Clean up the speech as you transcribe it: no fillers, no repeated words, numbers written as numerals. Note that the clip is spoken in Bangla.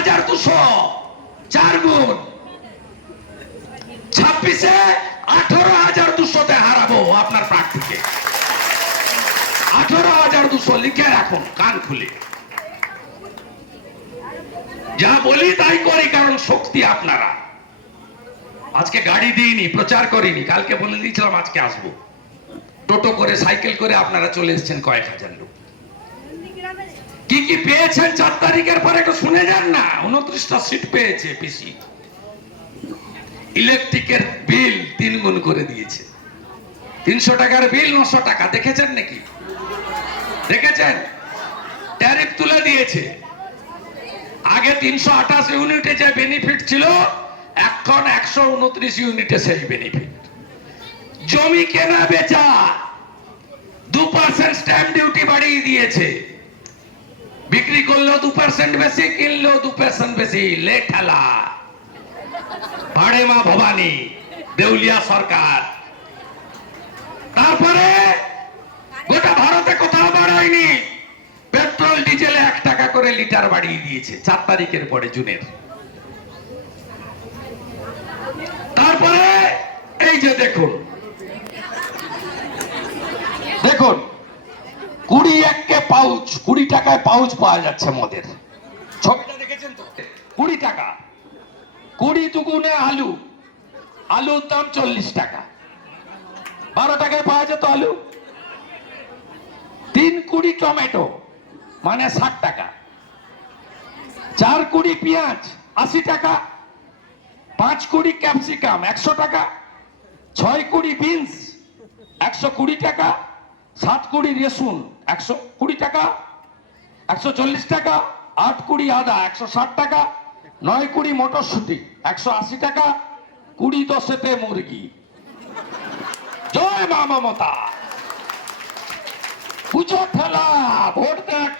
12,200, 4 গুণ। 26-এ 18,200-তে হারাবো আপনার প্রার্থীকে। 18,200 লিখে রাখুন কান খুলে। যা বলি তাই করি, কারণ শক্তি আপনারা। আজকে গাড়ি দিইনি, প্রচার করিনি, কালকে বলে দিয়েছিলাম আজকে আসবো। টোটো করে, সাইকেল করে আপনারা চলে এসেছেন কয়েক হাজার লোক। কি কি পেয়েছেন 4 তারিখের পরে একটু শুনে যান না। 29টা সিট পেয়েছে পিসি। ইলেকট্রিকের বিল 3 গুণ করে দিয়েছে। 300 টাকার বিল 900 টাকা। দেখেছেন নাকি? দেখেছেন? ট্যারিফ তুলে দিয়েছে। আগে 328 ইউনিটে যে বেনিফিট ছিল, এখন 129 ইউনিটে সেই বেনিফিট। জমি কেনা বেচা 2% স্ট্যাম্প ডিউটি বাড়িয়ে দিয়েছে। বিক্রি করলেও 2% বেশি, কিনলেও 2% বেশি। লেঠালা পাড়ে মা ভবানী, দেউলিয়া সরকার। তারপরে গোটা ভারতে কোথাও বাড়ায়নি। পেট্রোল ডিজেলে 1 টাকা করে লিটার বাড়িয়ে দিয়েছে 4 তারিখের পরে, জুনের। তারপরে এই যে দেখুন, দেখুন 21 পাউচ, 20 টাকায় পাউচ পাওয়া যাচ্ছে মদের। ছবিটা দেখেছেন তো? 20 টাকা। 20 দুগুণে আলু, আলুর দাম 40 টাকা। 12 টাকায় পাওয়া যেত আলু। 3 কুড়ি টমেটো মানে 60 টাকা। 4 কুড়ি পেঁয়াজ 80 টাকা। 5 কুড়ি ক্যাপসিকাম 100 টাকা। 6 কুড়ি বিনস 120 টাকা। 7 কুড়ি রসুন 120 টাকা, 140 টাকা। 8 কুড়ি আদা 160 টাকা। 9 কুড়ি মটরশুঁটি 180 টাকা। 20 10-তে মুরগি। জয় মা মমতা। পুজো ঠেলা ভোট দেখ।